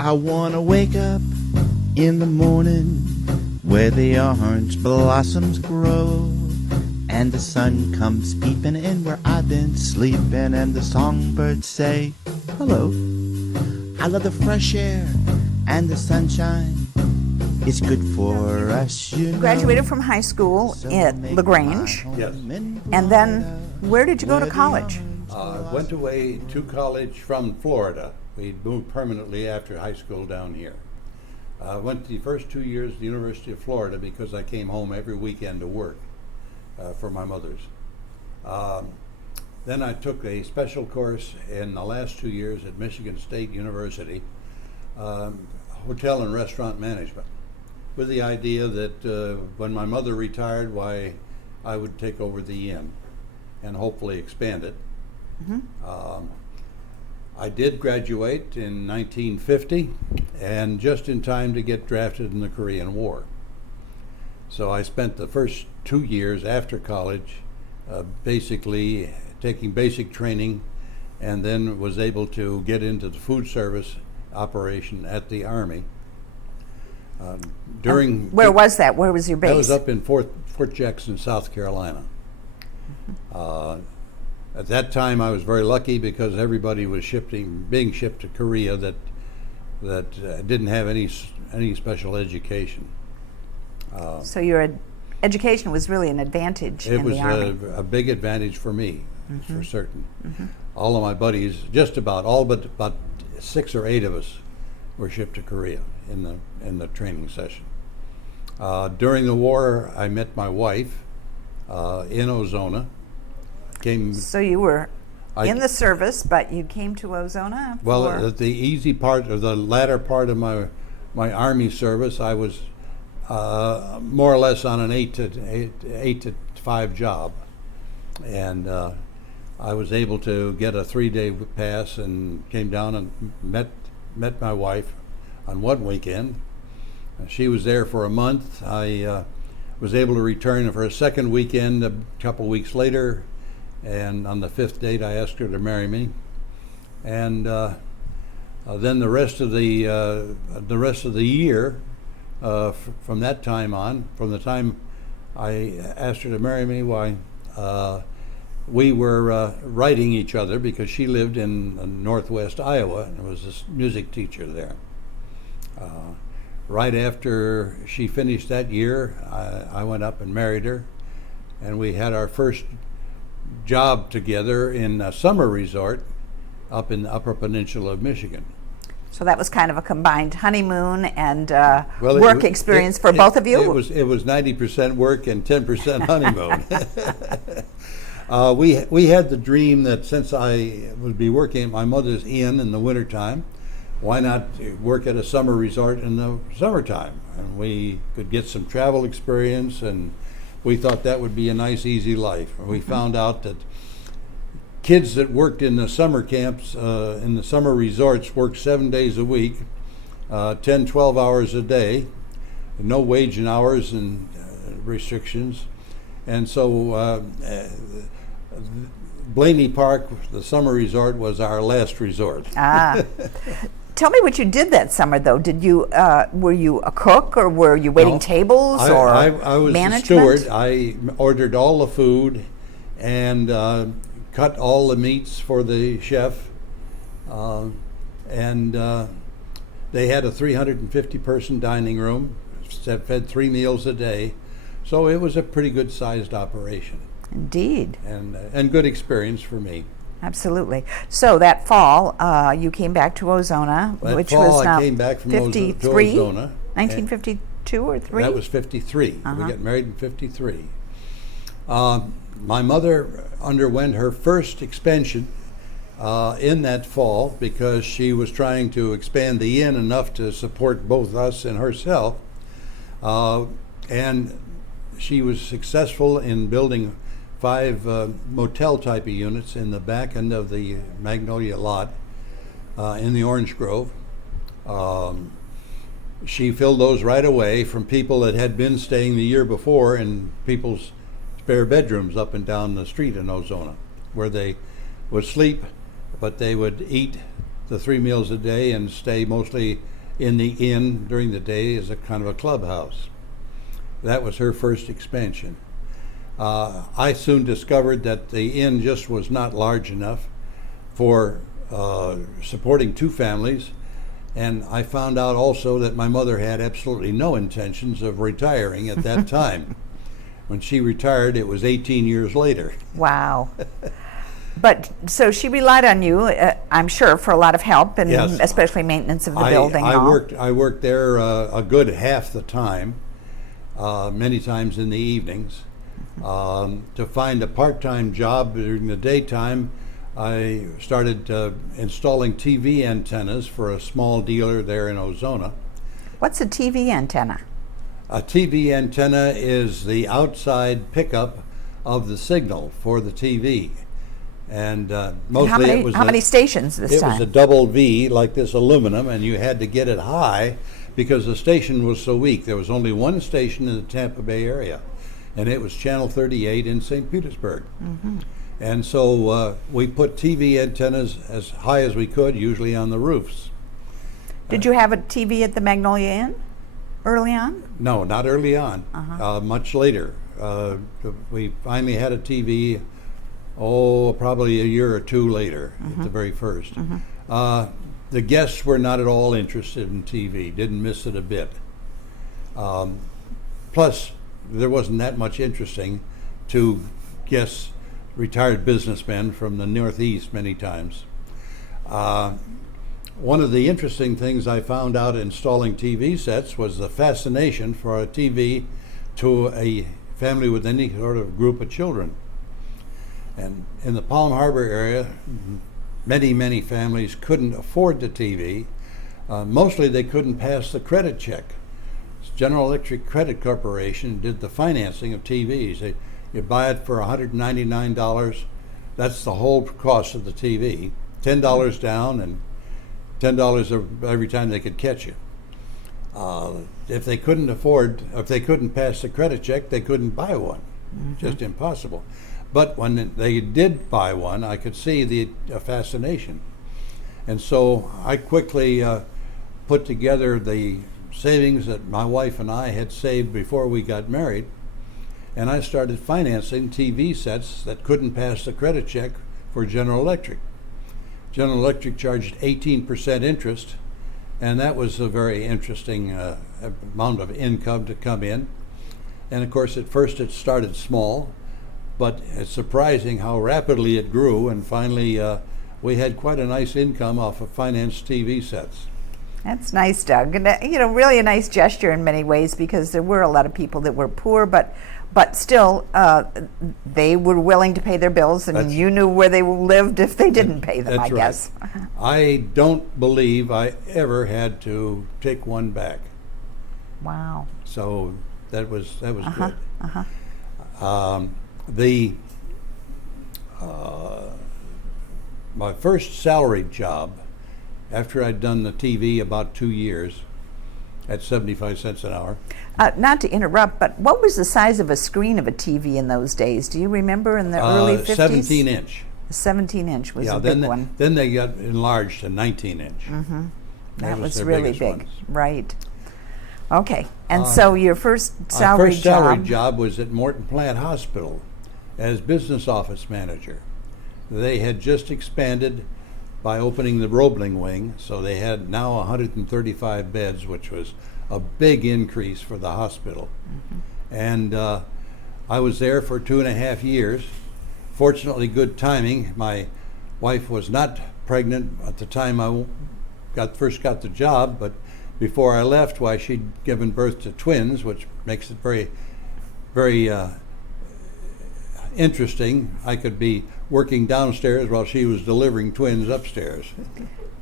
I wanna wake up in the morning where the orange blossoms grow, and the sun comes peeping in where I've been sleeping, and the songbirds say hello. I love the fresh air and the sunshine. It's good for us, you know. Graduated from high school at LaGrange. Yes. And then where did you go to college? Went away to college from Florida. We moved permanently after high school down here. Went the first 2 years at the University of Florida because I came home every weekend to work for my mother's. Then I took a special course in the last 2 years at Michigan State University, hotel and restaurant management, with the idea that when my mother retired, why I would take over the inn and hopefully expand it. Mm-hmm. I did graduate in 1950, and just in time to get drafted in the Korean War. So I spent the first 2 years after college basically taking basic training, and then was able to get into the food service operation at the Army. Where was that? Where was your base? That was up in Fort Jackson, South Carolina. At that time, I was very lucky because everybody was being shipped to Korea that didn't have any special education. So your education was really an advantage in the Army. It was a big advantage for me, mm-hmm. for certain. Mm-hmm. All of my buddies, just about all but about 6 or 8 of us, were shipped to Korea in the training session. During the war, I met my wife in Ozona. So you were in the service, but you came to Ozona? Well, the easy part, or the latter part of my Army service, I was more or less on an 8 to 5 job, and I was able to get a 3-day pass and came down and met my wife on one weekend. She was there for a month. I was able to return for a second weekend a couple weeks later, and on the 5th date I asked her to marry me. And then the rest of the year, from that time on, from the time I asked her to marry me, we were writing each other because she lived in northwest Iowa and was a music teacher there. Right after she finished that year, I went up and married her, and we had our first job together in a summer resort up in the Upper Peninsula of Michigan. So that was kind of a combined honeymoon and work experience for both of you? It was 90% work and 10% honeymoon. We had the dream that since I would be working at my mother's inn in the wintertime, why not work at a summer resort in the summertime? And we could get some travel experience, and we thought that would be a nice, easy life. And we found out that kids that worked in the summer camps, in the summer resorts, worked 7 days a week, 10, 12 hours a day, no wage and hours and restrictions. And so Blaney Park, the summer resort, was our last resort. Tell me what you did that summer, though. Did you were you a cook, or were you waiting tables, or I was management? the steward. I ordered all the food and cut all the meats for the chef, and they had a 350-person dining room that fed 3 meals a day, so it was a pretty good-sized operation. Indeed. And good experience for me. Absolutely. So that fall, you came back to Ozona, which was I came back from 53, Ozona. 1952 or 3? That was 53. We got married in 53. My mother underwent her first expansion in that fall because she was trying to expand the inn enough to support both us and herself. And she was successful in building 5 motel type of units in the back end of the Magnolia lot in the Orange Grove. She filled those right away from people that had been staying the year before in people's spare bedrooms up and down the street in Ozona, where they would sleep, but they would eat the 3 meals a day and stay mostly in the inn during the day as a kind of a clubhouse. That was her first expansion. I soon discovered that the inn just was not large enough for supporting 2 families, and I found out also that my mother had absolutely no intentions of retiring at that time. When she retired, it was 18 years later. Wow. But so she relied on you, I'm sure, for a lot of help, and Yes. especially maintenance of the building. And all. I worked there a good half the time, many times in the evenings. To find a part-time job during the daytime, I started installing TV antennas for a small dealer there in Ozona. What's a TV antenna? A TV antenna is the outside pickup of the signal for the TV. And mostly how many stations this time? It was a double V like this aluminum, and you had to get it high because the station was so weak. There was only one station in the Tampa Bay area, and it was Channel 38 in St. Petersburg. Mm-hmm. And so we put TV antennas as high as we could, usually on the roofs. Did you have a TV at the Magnolia Inn early on? No, not early on. Uh-huh. Much later. We finally had a TV, probably a year or 2 later, at the very first. The guests were not at all interested in TV, didn't miss it a bit. Plus, there wasn't that much interesting to guests, retired businessmen from the Northeast many times. One of the interesting things I found out installing TV sets was the fascination for a TV to a family with any sort of group of children. And in the Palm Harbor area, many families couldn't afford the TV. Mostly they couldn't pass the credit check. General Electric Credit Corporation did the financing of TVs. You buy it for $199. That's the whole cost of the TV. $10 down and $10 every time they could catch you. If they couldn't pass the credit check, they couldn't buy one. Just impossible. But when they did buy one, I could see the fascination. And so I quickly put together the savings that my wife and I had saved before we got married, and I started financing TV sets that couldn't pass the credit check for General Electric. General Electric charged 18% interest, and that was a very interesting amount of income to come in. And of course, at first it started small, but it's surprising how rapidly it grew, and finally we had quite a nice income off of financed TV sets. That's nice, Doug. And really a nice gesture in many ways, because there were a lot of people that were poor, but still they were willing to pay their bills, and you knew where they lived if they didn't pay them, I guess. Right. I don't believe I ever had to take one back. Wow. So that was good. My first salaried job, after I'd done the TV about 2 years, at 75 cents an hour. Not to interrupt, but what was the size of a screen of a TV in those days? Do you remember in the early 50s? 17 inch. 17 inch was a big one. Then they got enlarged to 19 inch. Mm-hmm. That was their really biggest big, ones. right. Okay, and so your first salary first salaried job was at Morton Plant Hospital as business office manager. They had just expanded by opening the Roebling wing, so they had now 135 beds, which was a big increase for the hospital. And I was there for 2.5 years. Fortunately, good timing. My wife was not pregnant at the time I first got the job, but before I left, she'd given birth to twins, which makes it very, very interesting. I could be working downstairs while she was delivering twins upstairs.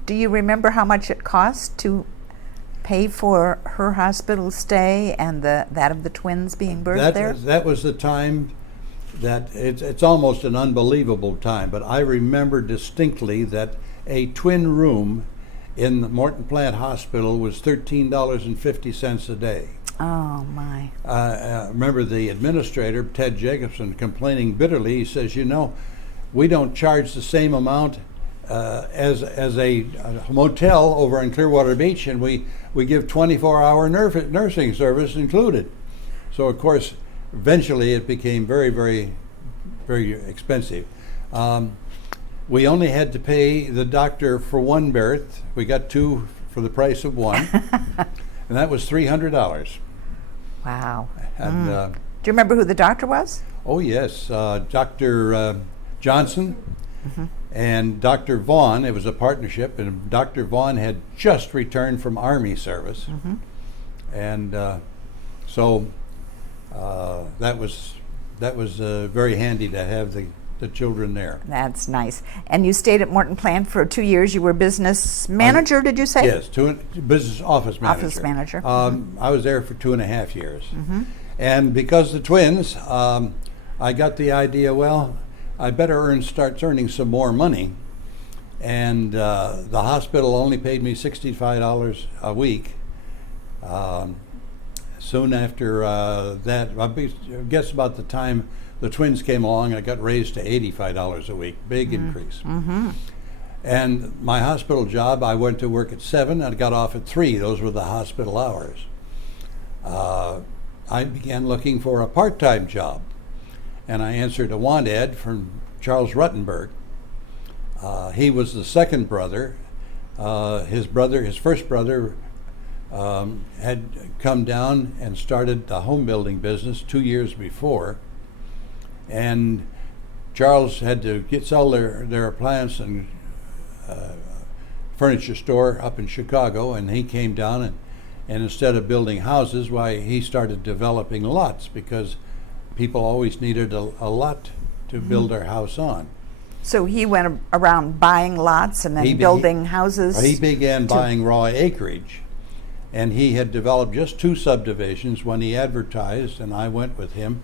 Do you remember how much it cost to pay for her hospital stay and that of the twins being birthed there? That was the time that it's almost an unbelievable time, but I remember distinctly that a twin room in the Morton Plant Hospital was $13.50 a day. Oh, my. I remember the administrator, Ted Jacobson, complaining bitterly. He says, we don't charge the same amount as a motel over in Clearwater Beach, and we give 24-hour nursing service included. So of course, eventually it became very, very, very expensive. We only had to pay the doctor for one berth. We got two for the price of one, and that was $300. Wow. And, Do you remember who the doctor was? oh yes, Dr. Johnson and Dr. Vaughn. It was a partnership, and Dr. Vaughn had just returned from Army service, and so that was very handy to have the children there. That's nice. And you stayed at Morton Plant for 2 years. You were business manager, did you say? Yes, business office manager. Office manager. I was there for 2.5 years. And because the twins, I got the idea, well, I better start earning some more money. And the hospital only paid me $65 a week. Soon after that, I guess about the time the twins came along, I got raised to $85 a week, big increase. And my hospital job, I went to work at 7, I got off at 3. Those were the hospital hours. I began looking for a part-time job, and I answered a want ad from Charles Ruttenberg. He was the second brother. His first brother, had come down and started the home building business 2 years before, and Charles had to sell their appliance and furniture store up in Chicago, and he came down and instead of building houses, why, he started developing lots, because people always needed a lot to build their house on. So he went around buying lots and then building houses? He began buying raw acreage, and he had developed just 2 subdivisions when he advertised, and I went with him.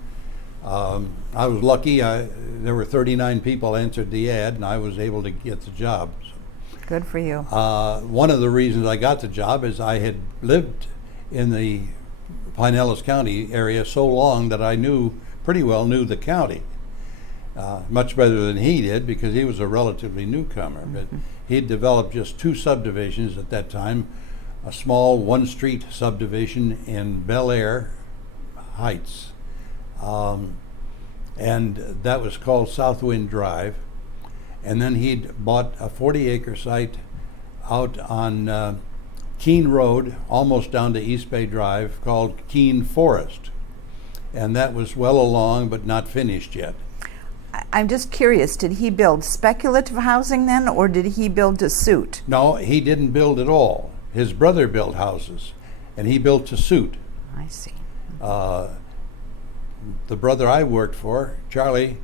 I was lucky. There were 39 people answered the ad, and I was able to get the job. Good for you. One of the reasons I got the job is I had lived in the Pinellas County area so long that I pretty well knew the county. Much better than he did, because he was a relatively newcomer. But he'd developed just 2 subdivisions at that time, a small 1-street subdivision in Bel Air Heights. And that was called Southwind Drive. And then he'd bought a 40-acre site out on Keene Road, almost down to East Bay Drive, called Keene Forest. And that was well along, but not finished yet. I'm just curious, did he build speculative housing then, or did he build to suit? No, he didn't build at all. His brother built houses, and he built to suit. I see. The brother I worked for, Charlie,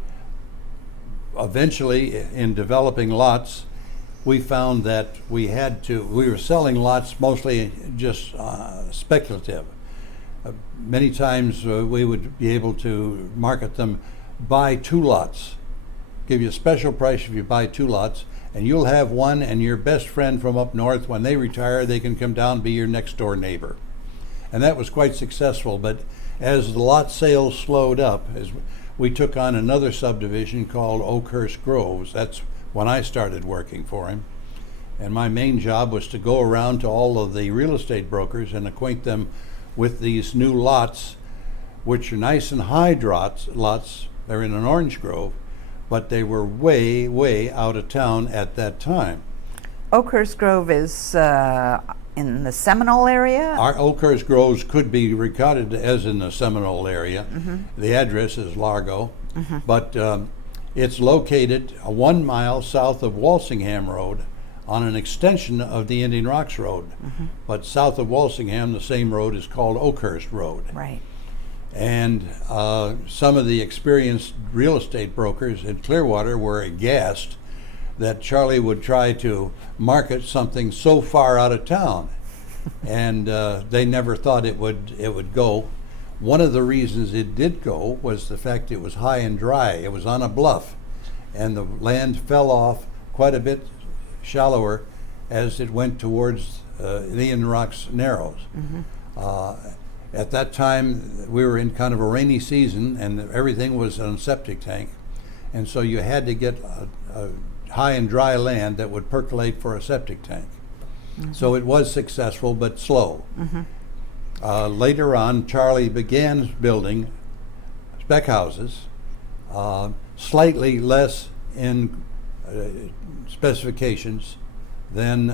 eventually in developing lots, we found that we were selling lots mostly just speculative. Many times we would be able to market them, buy 2 lots, give you a special price if you buy 2 lots, and you'll have one, and your best friend from up north, when they retire, they can come down and be your next door neighbor. And that was quite successful, but as the lot sales slowed up, as we took on another subdivision called Oakhurst Groves. That's when I started working for him. And my main job was to go around to all of the real estate brokers and acquaint them with these new lots, which are nice and high lots. They're in an orange grove, but they were way, way out of town at that time. Oakhurst Grove is in the Seminole area? Our Oakhurst Groves could be recorded as in the Seminole area. The address is Largo, but it's located 1 mile south of Walsingham Road on an extension of the Indian Rocks Road. But south of Walsingham, the same road is called Oakhurst Road. Right. And some of the experienced real estate brokers in Clearwater were aghast that Charlie would try to market something so far out of town, and they never thought it would go. One of the reasons it did go was the fact it was high and dry. It was on a bluff, and the land fell off quite a bit shallower as it went towards the Indian Rocks Narrows. At that time, we were in kind of a rainy season, and everything was on a septic tank, and so you had to get a high and dry land that would percolate for a septic tank. So it was successful but slow. Later on, Charlie began building spec houses, slightly less in specifications than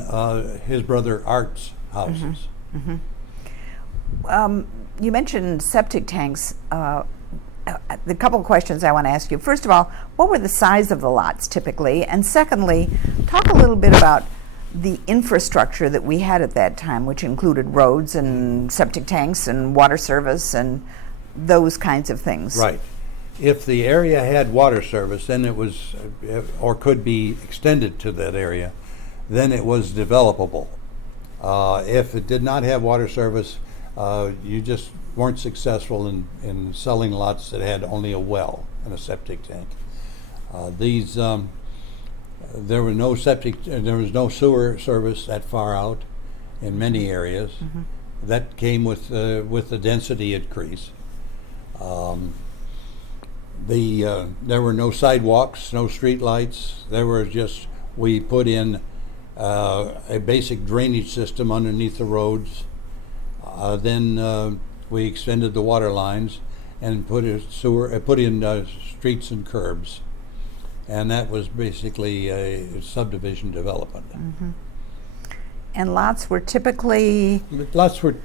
his brother Art's houses. You mentioned septic tanks. The couple of questions I want to ask you. First of all, what were the size of the lots typically? And secondly, talk a little bit about the infrastructure that we had at that time, which included roads and septic tanks and water service and those kinds of things. Right. If the area had water service, then it was, or could be extended to that area, then it was developable. If it did not have water service, you just weren't successful in selling lots that had only a well and a septic tank. There was no sewer service that far out in many areas. That came with the density increase. There were no sidewalks, no street lights. We put in a basic drainage system underneath the roads. Then we extended the water lines and put in streets and curbs, and that was basically a subdivision development. And lots were typically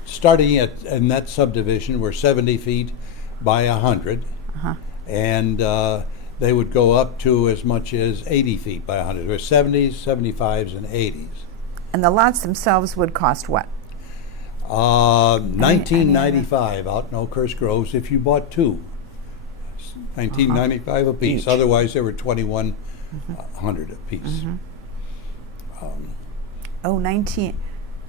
Starting in that subdivision were 70 feet by 100, and they would go up to as much as 80 feet by 100. There were 70s, 75s, and 80s. And the lots themselves would cost what? $19.95 out in Oakhurst Groves if you bought two. $19.95 a piece. Each. Otherwise, they were $2,100 a piece.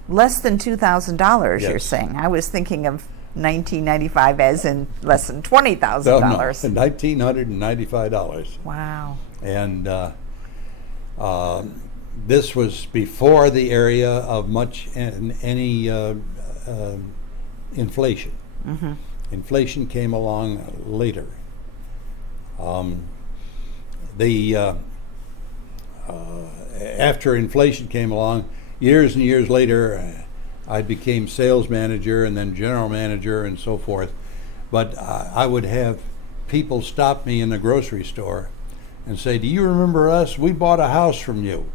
Less than $2,000. You're Yes. saying? I was thinking of $19.95 as in less than $20,000. No, $1,995. Wow. And this was before the area of any inflation. Inflation came along later. After inflation came along, years and years later, I became sales manager and then general manager and so forth. But I would have people stop me in the grocery store and say, "Do you remember us? We bought a house from you."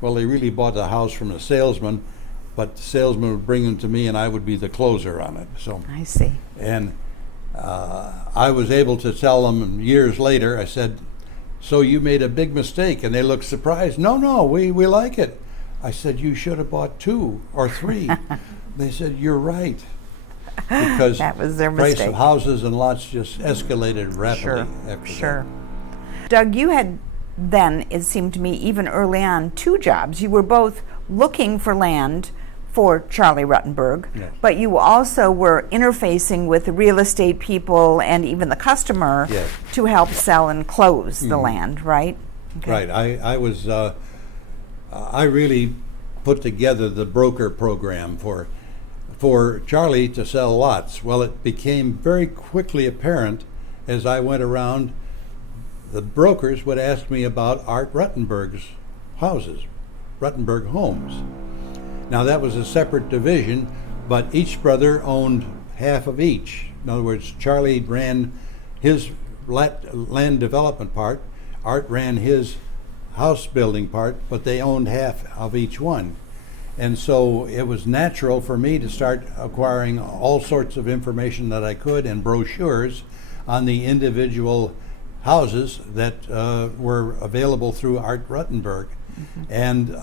Well, they really bought the house from a salesman, but the salesman would bring them to me and I would be the closer on it. So I see. And I was able to tell them years later, I said, "So you made a big mistake," and they looked surprised. No, we like it. I said, "You should have bought 2 or 3. They said, "You're right." Because That was their price mistake. of houses and lots just escalated rapidly after Sure. that. Doug, you had then, it seemed to me, even early on, 2 jobs. You were both looking for land for Charlie Ruttenberg, Yes. but you also were interfacing with the real estate people and even the customer Yes. to help sell and close the land, right? Right. I was. I really put together the broker program for Charlie to sell lots. Well, it became very quickly apparent as I went around. The brokers would ask me about Art Ruttenberg's houses, Ruttenberg homes. Now that was a separate division, but each brother owned half of each. In other words, Charlie ran his land development part, Art ran his house building part, but they owned half of each one. And so it was natural for me to start acquiring all sorts of information that I could and brochures on the individual houses that were available through Art Ruttenberg. And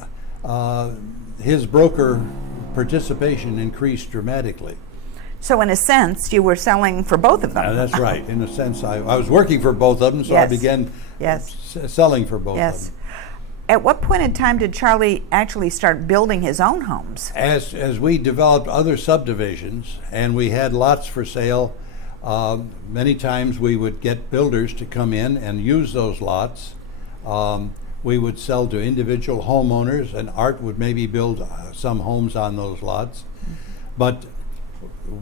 his broker participation increased dramatically. So in a sense, you were selling for both of them. That's right. In a sense, I was working for both of them, so I Yes. began Yes. selling for both of Yes. them. At what point in time did Charlie actually start building his own homes? As we developed other subdivisions and we had lots for sale, many times we would get builders to come in and use those lots. We would sell to individual homeowners, and Art would maybe build some homes on those lots. But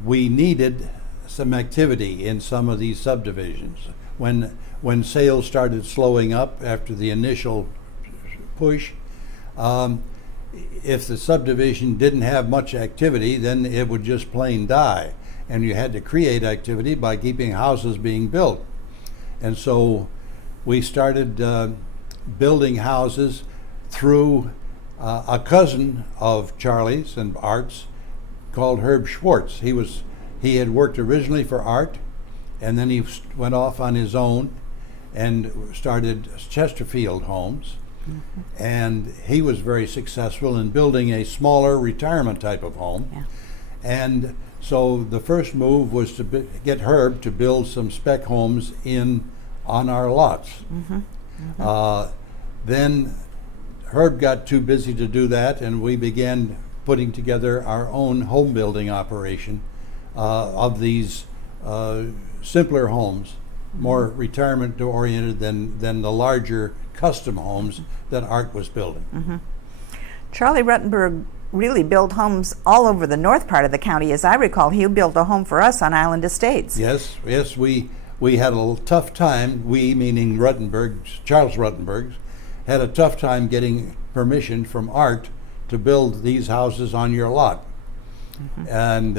we needed some activity in some of these subdivisions. When sales started slowing up after the initial push. If the subdivision didn't have much activity, then it would just plain die. And you had to create activity by keeping houses being built. And so we started building houses through a cousin of Charlie's and Art's called Herb Schwartz. He had worked originally for Art, and then he went off on his own and started Chesterfield Homes. And he was very successful in building a smaller retirement type of home. Yeah. And so the first move was to get Herb to build some spec homes on our lots. Then Herb got too busy to do that, and we began putting together our own home building operation of these simpler homes, more retirement oriented than the larger custom homes that Art was building. Charlie Ruttenberg really built homes all over the north part of the county. As I recall, he built a home for us on Island Estates. Yes, we had a tough time, we meaning Charles Ruttenberg, had a tough time getting permission from Art to build these houses on your lot. And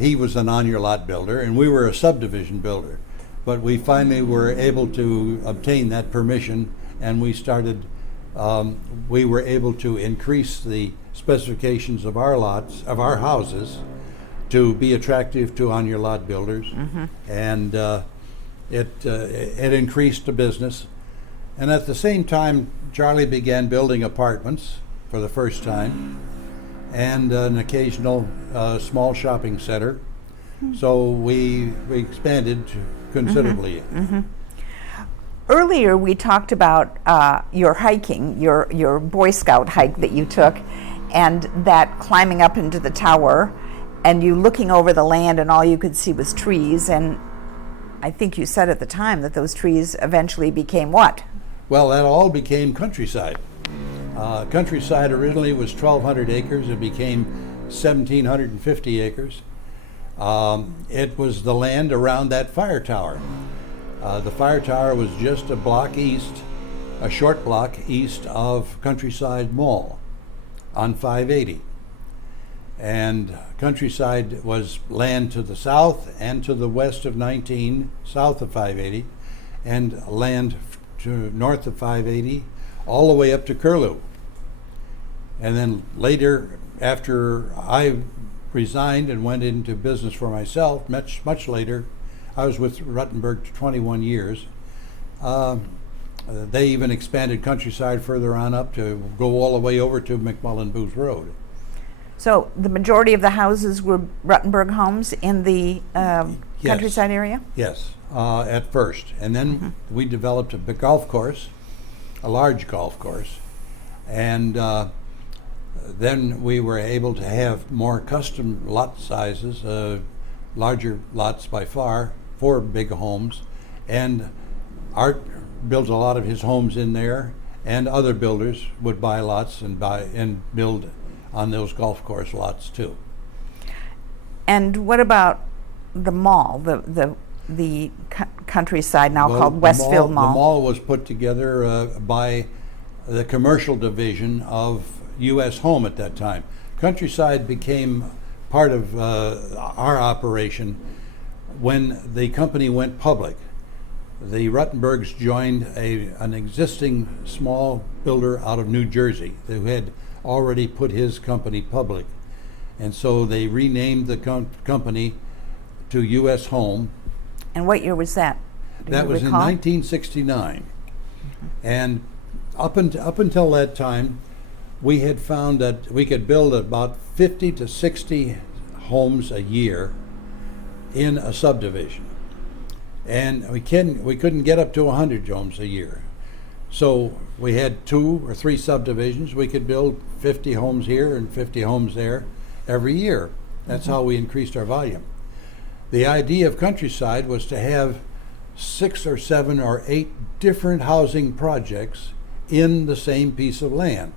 he was an on your lot builder, and we were a subdivision builder. But we finally were able to obtain that permission, and we were able to increase the specifications of our houses to be attractive to on your lot builders. And it increased the business. And at the same time, Charlie began building apartments for the first time, and an occasional small shopping center. So we expanded considerably. Earlier, we talked about your hiking, your Boy Scout hike that you took, and that climbing up into the tower, and you looking over the land, and all you could see was trees. And I think you said at the time that those trees eventually became what? Well, that all became countryside. Countryside originally was 1,200 acres. It became 1,750 acres. It was the land around that fire tower. The fire tower was just a short block east of Countryside Mall on 580. And Countryside was land to the south and to the west of 19, south of 580, and land to north of 580, all the way up to Curlew. And then later, after I resigned and went into business for myself, much later, I was with Ruttenberg 21 years. They even expanded Countryside further on up to go all the way over to McMullen Booth Road. So the majority of the houses were Ruttenberg homes in the Countryside area? Yes, at first. And then we developed a big golf course, a large golf course. And then we were able to have more custom lot sizes, larger lots by far, 4 big homes. And Art built a lot of his homes in there, and other builders would buy lots and build on those golf course lots too. And what about the mall, the Countryside, now called Westfield Mall? The mall was put together by the commercial division of U.S. Home at that time. Countryside became part of our operation when the company went public. The Ruttenbergs joined an existing small builder out of New Jersey who had already put his company public. And so they renamed the company to U.S. Home. And what year was that? That was in 1969. And up until that time, we had found that we could build about 50 to 60 homes a year in a subdivision. And we couldn't get up to 100 homes a year. So we had 2 or 3 subdivisions. We could build 50 homes here and 50 homes there every year. That's how we increased our volume. The idea of Countryside was to have 6 or 7 or 8 different housing projects in the same piece of land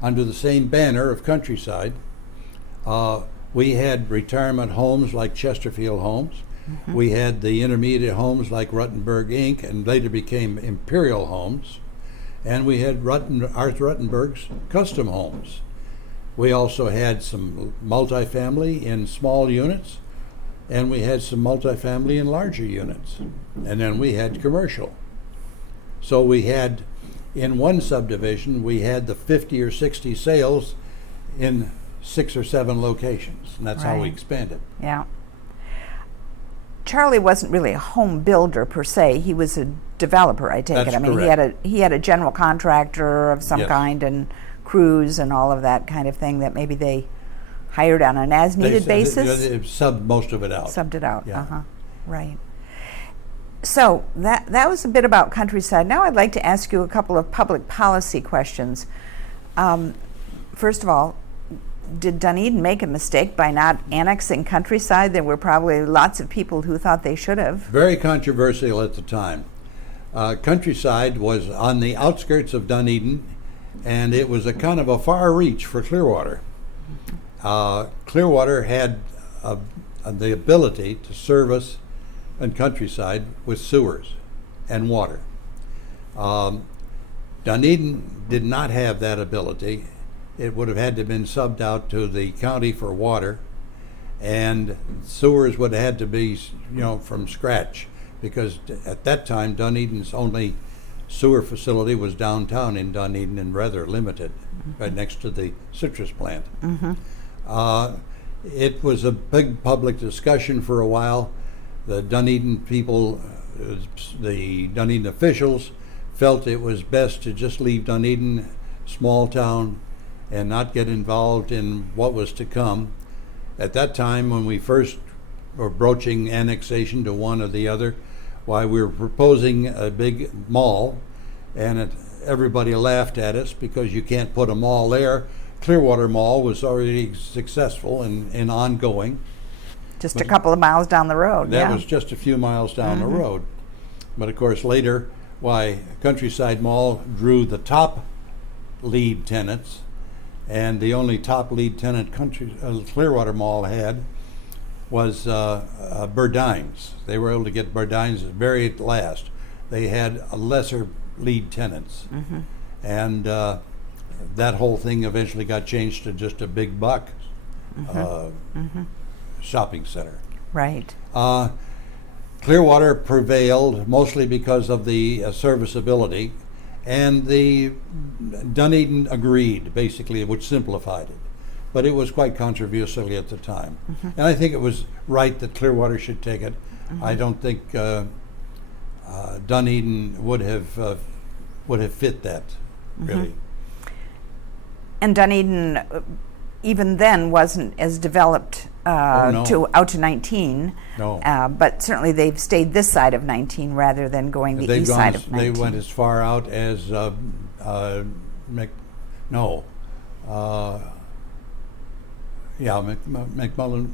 under the same banner of Countryside. We had retirement homes like Chesterfield Homes. We had the intermediate homes like Ruttenberg Inc. and later became Imperial Homes. and we had Arthur Ruttenberg's custom homes. We also had some multifamily in small units, and we had some multifamily in larger units. And then we had commercial. So we had, in one subdivision, we had the 50 or 60 sales in 6 or 7 locations, and that's how we Right. expanded. Yeah. Charlie wasn't really a home builder per se. He was a developer, I take That's it. I mean, correct. he had a general contractor of some Yes. kind and crews and all of that kind of thing that maybe they hired on an as-needed basis. They subbed most of it out. Subbed it out. Yeah. Right. So that was a bit about Countryside. Now I'd like to ask you a couple of public policy questions. First of all, did Dunedin make a mistake by not annexing Countryside? There were probably lots of people who thought they should have. Very controversial at the time. Countryside was on the outskirts of Dunedin, and it was a kind of a far reach for Clearwater. Clearwater had the ability to service and Countryside with sewers and water. Dunedin did not have that ability. It would have had to have been subbed out to the county for water, and sewers would have had to be, from scratch, because at that time Dunedin's only sewer facility was downtown in Dunedin and rather limited, right next to the citrus plant. It was a big public discussion for a while. The Dunedin people, the Dunedin officials, felt it was best to just leave Dunedin, small town, and not get involved in what was to come. At that time, when we first were broaching annexation to one or the other, why we were proposing a big mall, and everybody laughed at us because you can't put a mall there. Clearwater Mall was already successful and ongoing. Just a couple of miles down the road. That yeah. was just a few miles down the road. But of course later, Countryside Mall drew the top lead tenants, and the only top lead tenant Clearwater Mall had was Burdines. They were able to get Burdines very at last. They had a lesser lead tenants. And that whole thing eventually got changed to just a big buck shopping center. Right. Clearwater prevailed mostly because of the serviceability, and the Dunedin agreed, basically, which simplified it. But it was quite controversial at the time. And I think it was right that Clearwater should take it. I don't think Dunedin would have fit that, really. And Dunedin, even then, wasn't as developed no. out to 19. No. But certainly they've stayed this side of 19 rather than going the east side of 19. They went as far out as McMullen.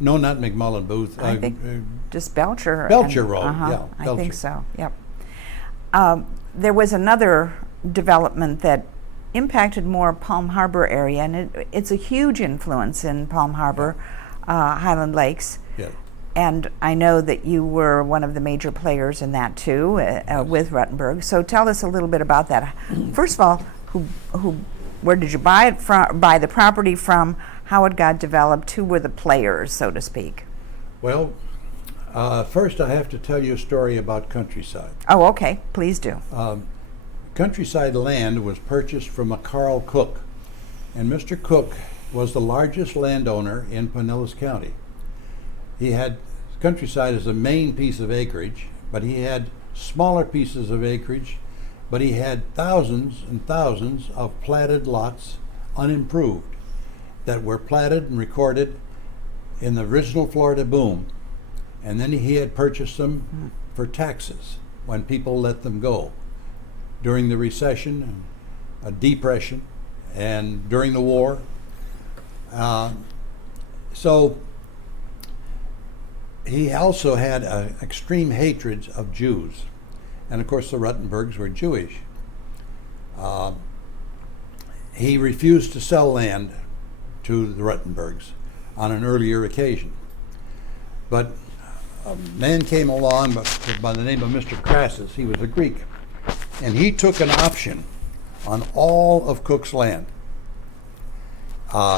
No, not McMullen Booth. I think just Belcher. Belcher Road. I Belcher. think so. Yep. There was another development that impacted more Palm Harbor area, and it's a huge influence in Palm Harbor, Highland Lakes. Yeah. And I know that you were one of the major players in that too, with Ruttenberg. So tell us a little bit about that. First of all, where did you buy it from? Buy the property from? How it got developed? Who were the players, so to speak? Well, first I have to tell you a story about Countryside. Oh, okay. Please do. Countryside land was purchased from a Carl Cook, and Mr. Cook was the largest landowner in Pinellas County. He had Countryside as the main piece of acreage, but he had smaller pieces of acreage, but he had thousands and thousands of platted lots, unimproved, that were platted and recorded in the original Florida boom, and then he had purchased them for taxes when people let them go during the recession and a depression and during the war. So he also had an extreme hatred of Jews, and of course the Ruttenbergs were Jewish. He refused to sell land to the Ruttenbergs on an earlier occasion. But a man came along by the name of Mr. Crassus. He was a Greek, and he took an option on all of Cook's land.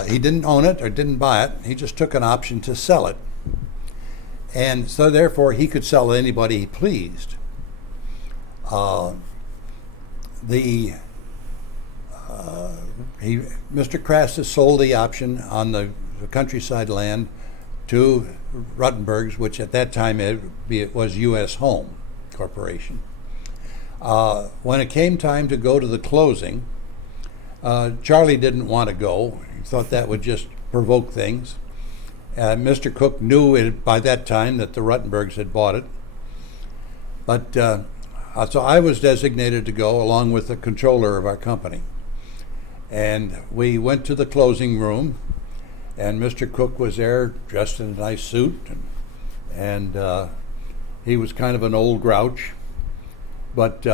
He didn't own it or didn't buy it. He just took an option to sell it. And so therefore he could sell to anybody he pleased. Mr. Crassus sold the option on the countryside land to Ruttenberg's, which at that time it was U.S. Home Corporation. When it came time to go to the closing, Charlie didn't want to go. He thought that would just provoke things. Mr. Cook knew by that time that the Ruttenbergs had bought it. But so I was designated to go along with the controller of our company. And we went to the closing room, and Mr. Cook was there dressed in a nice suit, and he was kind of an old grouch. But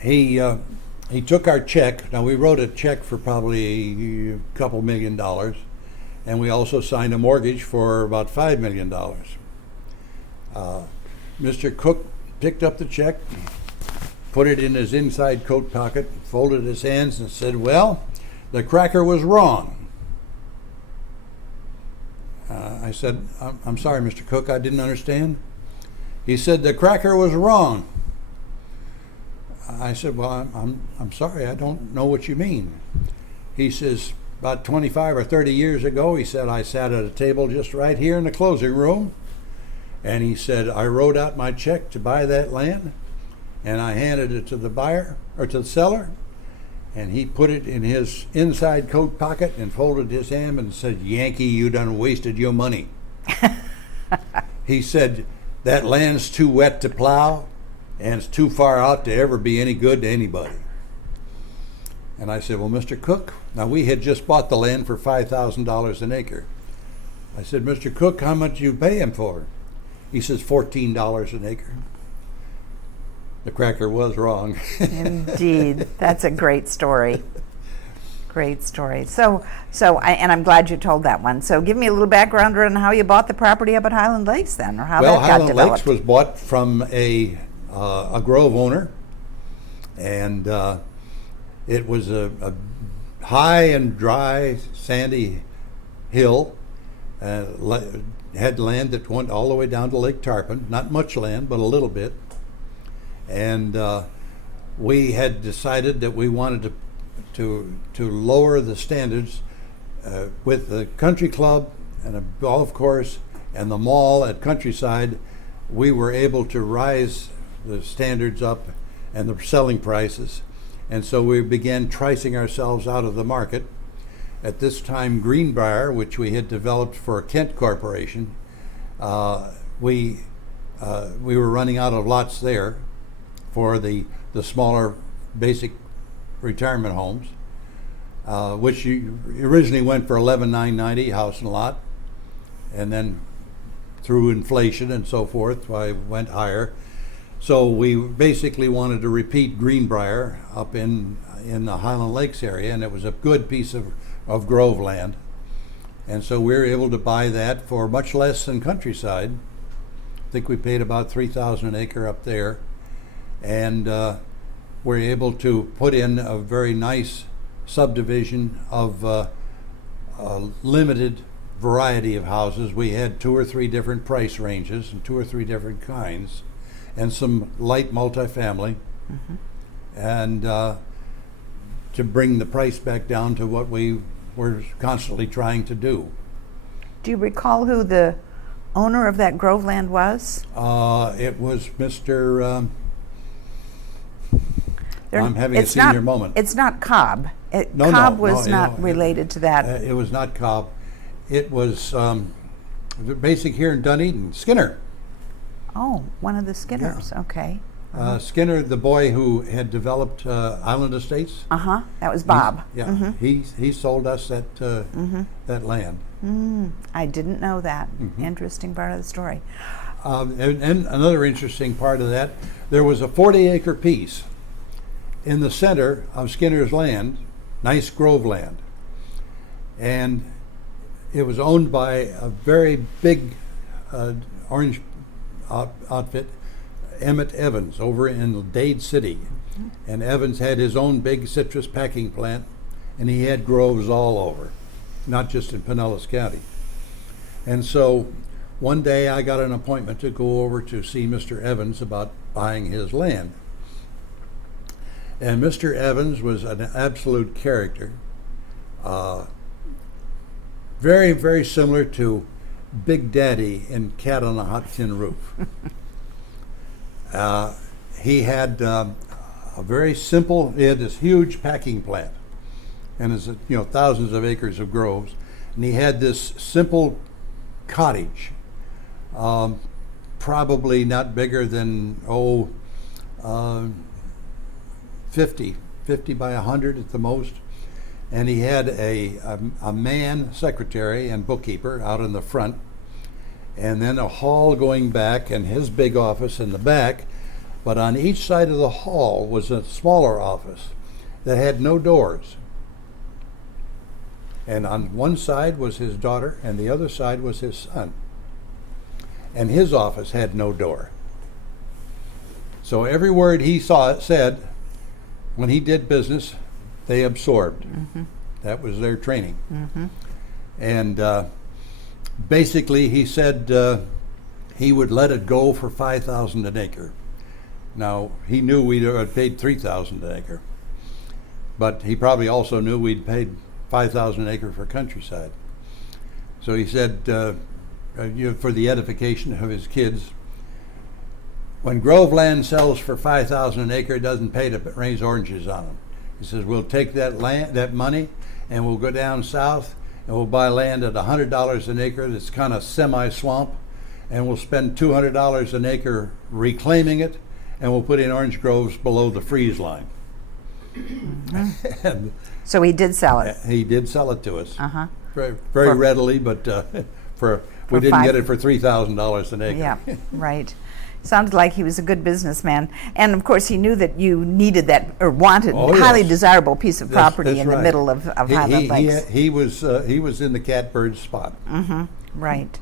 he took our check. Now, we wrote a check for probably a couple $1 million, and we also signed a mortgage for about $5 million. Mr. Cook picked up the check, put it in his inside coat pocket, folded his hands, and said, "Well, the cracker was wrong." I said, I'm sorry, Mr. Cook, I didn't understand." He said, "The cracker was wrong." I said, "Well, I'm sorry, I don't know what you mean." He says, "About 25 or 30 years ago," he said, "I sat at a table just right here in the closing room." And he said, "I wrote out my check to buy that land, and I handed it to the buyer, or to the seller, and he put it in his inside coat pocket and folded his hand and said, 'Yankee, you done wasted your money.'" He said, "That land's too wet to plow, and it's too far out to ever be any good to anybody." And I said, "Well, Mr. Cook," now we had just bought the land for $5,000 an acre. I said, "Mr. Cook, how much you pay him for?" He says, $14 an acre. The cracker was wrong. Indeed. That's a great story. Great story. And I'm glad you told that one. So give me a little background on how you bought the property up at Highland Lakes then, or how that got Highland developed. Lakes was bought from a grove owner, and it was a high and dry, sandy hill. Had land that went all the way down to Lake Tarpon. Not much land, but a little bit. And we had decided that we wanted to lower the standards with the country club and a golf course and the mall at Countryside. We were able to rise the standards up and the selling prices, and so we began pricing ourselves out of the market. At this time, Greenbrier, which we had developed for Kent Corporation, we were running out of lots there for the smaller basic retirement homes, which originally went for $11,990 house and lot, and then through inflation and so forth, I went higher. So we basically wanted to repeat Greenbrier up in the Highland Lakes area, and it was a good piece of grove land. And so we were able to buy that for much less than Countryside. I think we paid about $3,000 an acre up there. And we're able to put in a very nice subdivision of a limited variety of houses. We had 2 or 3 different price ranges and 2 or 3 different kinds, and some light multifamily. Mm-hmm. And to bring the price back down to what we were constantly trying to do. Do you recall who the owner of that grove land was? It was Mr. I'm having a senior moment. It's not Cobb. Cobb was not related to that. It was not Cobb. It was basic here in Dunedin, Skinner. Oh, one of the Skinners. Yeah. Okay. Skinner, the boy who had developed Island Estates. That was Bob. He sold us that that land. I didn't know that. Interesting part of the story. And another interesting part of that, there was a 40-acre piece in the center of Skinner's land, nice grove land, and it was owned by a very big orange outfit. Emmett Evans over in Dade City. And Evans had his own big citrus packing plant, and he had groves all over, not just in Pinellas County. And so one day I got an appointment to go over to see Mr. Evans about buying his land. And Mr. Evans was an absolute character. Very, very similar to Big Daddy in Cat on a Hot Tin Roof. He had a very simple, he had this huge packing plant, and it's, thousands of acres of groves. And he had this simple cottage, probably not bigger than, 50 by 100 at the most. And he had a man secretary and bookkeeper out in the front, and then a hall going back and his big office in the back. But on each side of the hall was a smaller office that had no doors. And on one side was his daughter, and the other side was his son. And his office had no door. So every word he said, when he did business, they absorbed. Mm-hmm. That was their training. Mm-hmm. And basically he said he would let it go for $5,000 an acre. Now, he knew we'd paid $3,000 an acre, but he probably also knew we'd paid $5,000 an acre for countryside. So he said, for the edification of his kids, when grove land sells for $5,000 an acre, it doesn't pay to raise oranges on them. He says, we'll take that money, and we'll go down south, and we'll buy land at $100 an acre that's kind of semi-swamp, and we'll spend $200 an acre reclaiming it, and we'll put in orange groves below the freeze line. Mm-hmm. So he did sell it. He did sell it to us. Uh-huh. Very readily, but we didn't get it for $3,000 an acre. Yeah, right. Sounded like he was a good businessman. And of course he knew that you needed that, or wanted a highly desirable piece of property that's in right. the middle of Highland Lakes. He was in the catbird spot. Mm-hmm. Right.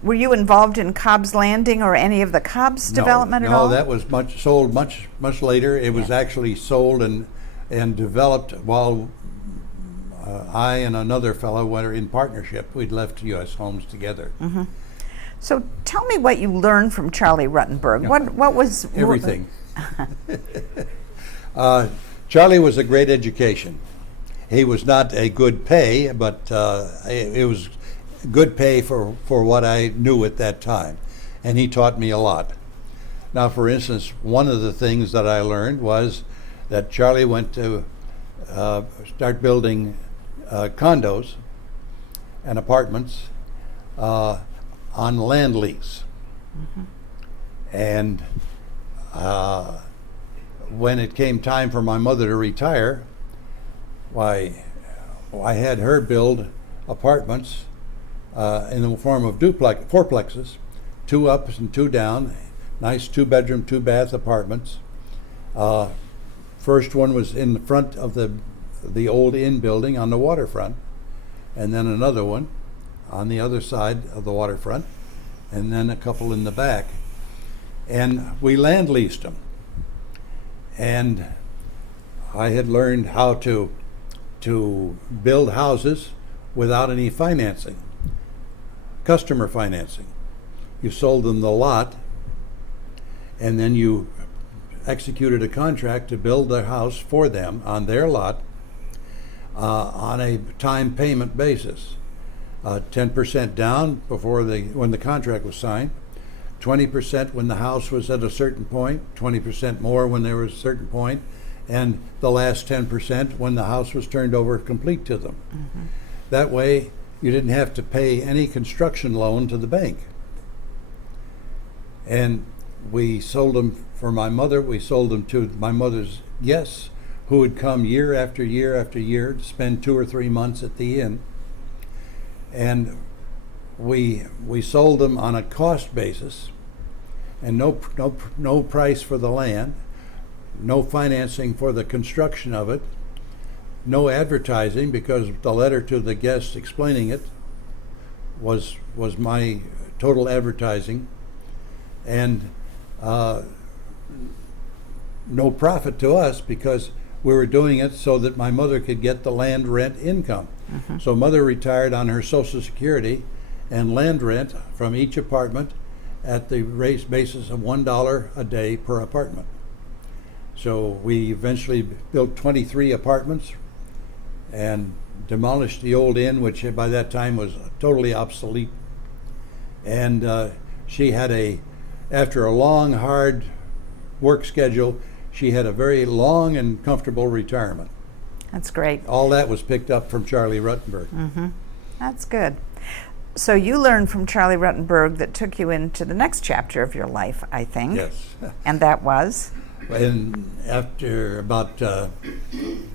Were you involved in Cobb's Landing or any of the Cobb's development at all? No, that was sold much later. It was actually sold and developed while I and another fellow were in partnership. We'd left U.S. Homes together. Mm-hmm. So tell me what you learned from Charlie Ruttenberg. What was everything? Charlie was a great education. He was not a good pay, but it was good pay for what I knew at that time, and he taught me a lot. Now, for instance, one of the things that I learned was that Charlie went to start building condos and apartments on land lease. Mm-hmm. And when it came time for my mother to retire, why, I had her build apartments in the form of fourplexes, 2 up and 2 down, nice 2-bedroom, 2-bath apartments. First one was in the front of the old inn building on the waterfront, and then another one on the other side of the waterfront, and then a couple in the back. And we land leased them. And I had learned how to build houses without any financing, customer financing. You sold them the lot, and then you executed a contract to build their house for them on their lot on a time payment basis. 10% down when the contract was signed, 20% when the house was at a certain point, 20% more when there was a certain point, and the last 10% when the house was turned over complete to them. Mm-hmm. That way, you didn't have to pay any construction loan to the bank. And we sold them for my mother. We sold them to my mother's guests, who would come year after year after year to spend 2 or 3 months at the inn. And we sold them on a cost basis, and no price for the land, no financing for the construction of it, no advertising, because the letter to the guests explaining it was my total advertising. And no profit to us because we were doing it so that my mother could get the land rent income. So Mother retired on her Social Security and land rent from each apartment at the basis of $1 a day per apartment. So we eventually built 23 apartments and demolished the old inn, which by that time was totally obsolete. And she had after a long, hard work schedule, she had a very long and comfortable retirement. That's great. All that was picked up from Charlie Ruttenberg. That's good. So you learned from Charlie Ruttenberg that took you into the next chapter of your life, I think. Yes. And that was? And after about a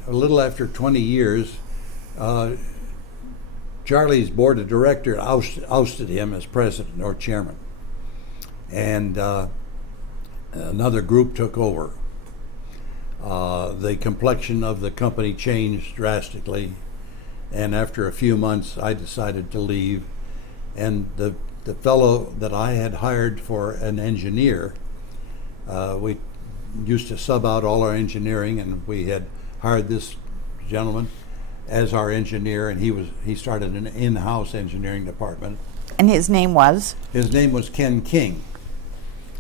little after 20 years, Charlie's board of directors ousted him as president or chairman. And another group took over. The complexion of the company changed drastically, and after a few months I decided to leave, and the fellow that I had hired for an engineer, we used to sub out all our engineering, and we had hired this gentleman as our engineer, and he started an in-house engineering department. And his name was? His name was Ken King.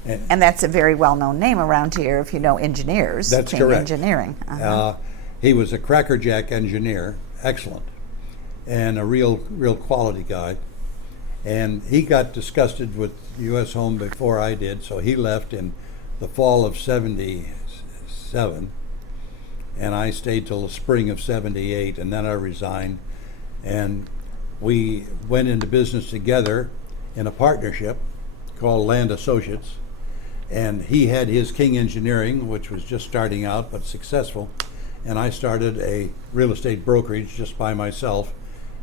And that's a very well-known name around here if you know engineers. That's King correct. Engineering. He was a crackerjack engineer, excellent, and a real quality guy. And he got disgusted with U.S. Home before I did, so he left in the fall of '77, and I stayed till the spring of '78, and then I resigned. And we went into business together in a partnership called Land Associates. And he had his King Engineering, which was just starting out but successful, and I started a real estate brokerage just by myself,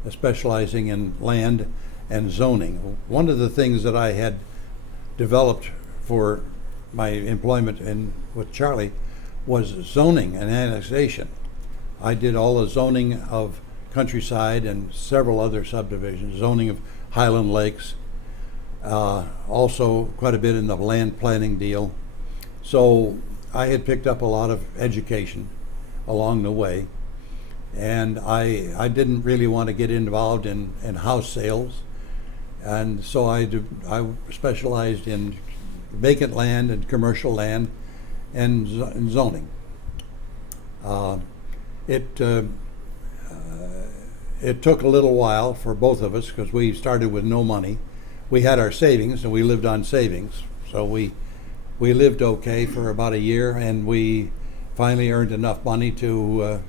specializing in land and zoning. One of the things that I had developed for my employment with Charlie was zoning and annexation. I did all the zoning of Countryside and several other subdivisions, zoning of Highland Lakes, also quite a bit in the land planning deal. So I had picked up a lot of education along the way, and I didn't really want to get involved in house sales, and so I specialized in vacant land and commercial land and zoning. It took a little while for both of us because we started with no money. We had our savings, and we lived on savings. So we lived okay for about a year, and we finally earned enough money to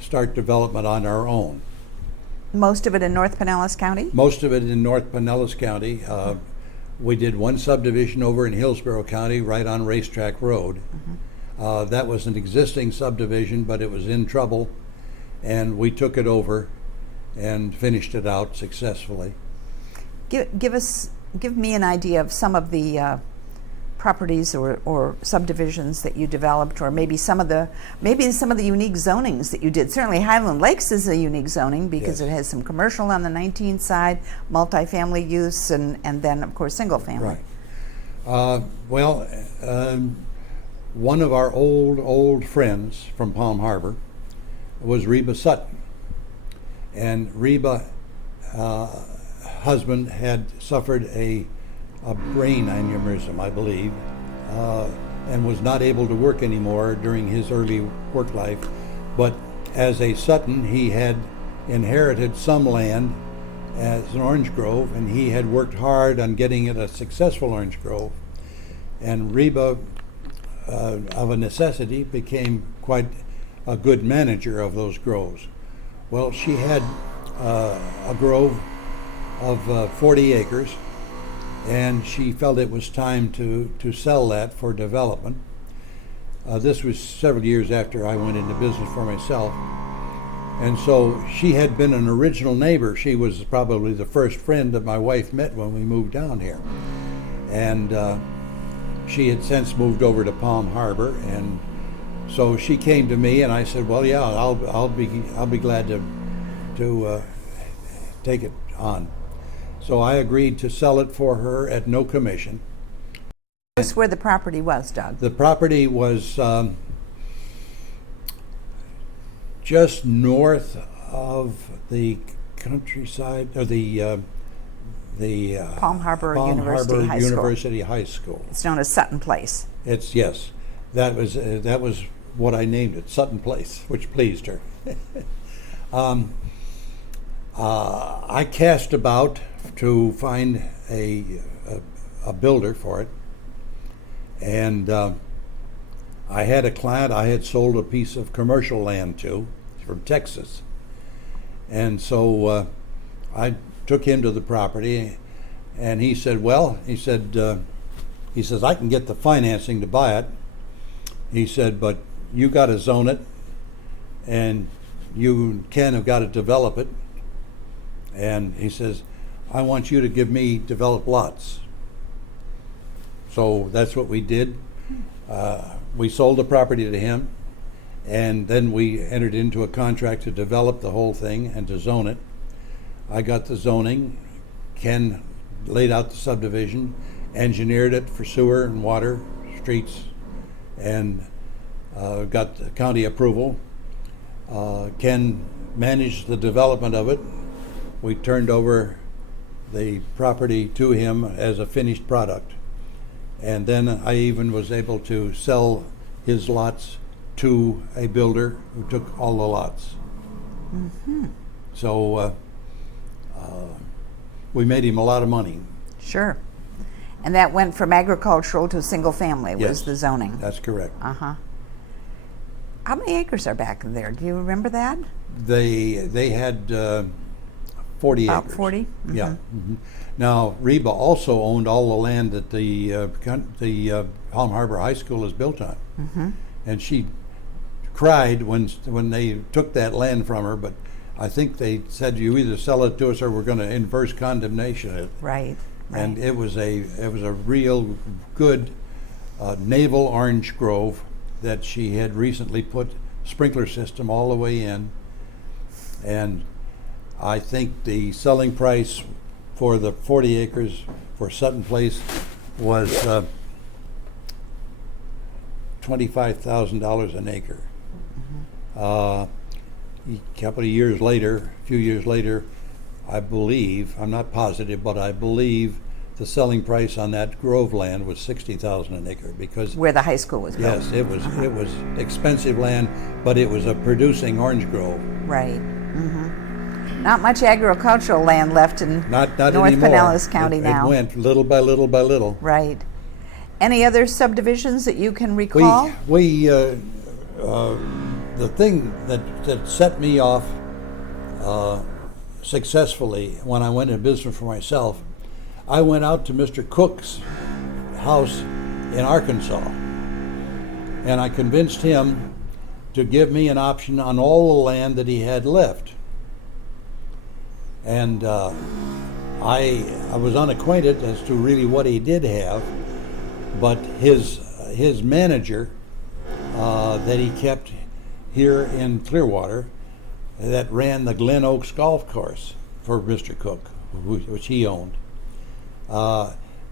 start development on our own. Most of it in North Pinellas County? Most of it in North Pinellas County. We did one subdivision over in Hillsborough County, right on Racetrack Road. That was an existing subdivision, but it was in trouble, and we took it over and finished it out successfully. Give me an idea of some of the properties or subdivisions that you developed, or maybe some of the unique zonings that you did. Certainly Highland Lakes is a unique zoning because Yes. it has some commercial on the 19 side, multifamily use, and then of course single family. Right. One of our old friends from Palm Harbor was Reba Sutton, and Reba husband had suffered a brain aneurysm, I believe, and was not able to work anymore during his early work life. But as a Sutton, he had inherited some land as an orange grove, and he had worked hard on getting it a successful orange grove. And Reba, of a necessity, became quite a good manager of those groves. Well, she had a grove of 40 acres, and she felt it was time to sell that for development. This was several years after I went into business for myself. And so she had been an original neighbor. She was probably the first friend that my wife met when we moved down here. And she had since moved over to Palm Harbor, and so she came to me, and I said, "Well, yeah, I'll be glad to take it on." So I agreed to sell it for her at no commission. us where the property was, Doug. The property was just north of the countryside, or the Palm Harbor University High School. University High School. It's known as Sutton Place. It's, yes, that was what I named it, Sutton Place, which pleased her. I cast about to find a builder for it, and I had a client I had sold a piece of commercial land to from Texas, and so I took him to the property, and he said, he says, I can get the financing to buy it. He said, but you got to zone it, and you have got to develop it. And he says, I want you to give me developed lots. So that's what we did. We sold the property to him, and then we entered into a contract to develop the whole thing and to zone it. I got the zoning. Ken laid out the subdivision, engineered it for sewer and water, streets, and got the county approval. Ken managed the development of it. We turned over the property to him as a finished product. And then I even was able to sell his lots to a builder who took all the lots. Mm-hmm. So we made him a lot of money. Sure. And that went from agricultural to single family, Yes, was the zoning. That's correct. Uh-huh. How many acres are back there? Do you remember that? They had 40 About acres. 40? Mm-hmm. Yeah. Mm-hmm. Now, Reba also owned all the land that the Palm Harbor High School is built on. Mm-hmm. And she cried when they took that land from her, but I think they said, you either sell it to us or we're going to inverse condemnation it. Right. And it was a real good naval orange grove that she had recently put sprinkler system all the way in, and I think the selling price for the 40 acres for Sutton Place was $25,000 an acre. Mm-hmm. A couple of years later, a few years later, I believe, I'm not positive, but I believe the selling price on that grove land was $60,000 an acre, because Where the high school was built. yes, it was expensive land, but it was a producing orange grove. Right. Mm-hmm. Not much agricultural land left in Not North anymore. Pinellas County now. It went little by little by little. Right. Any other subdivisions that you can recall? The thing that set me off successfully when I went into business for myself, I went out to Mr. Cook's house in Arkansas, and I convinced him to give me an option on all the land that he had left. And I was unacquainted as to really what he did have, but his manager that he kept here in Clearwater, that ran the Glen Oaks Golf Course for Mr. Cook, which he owned.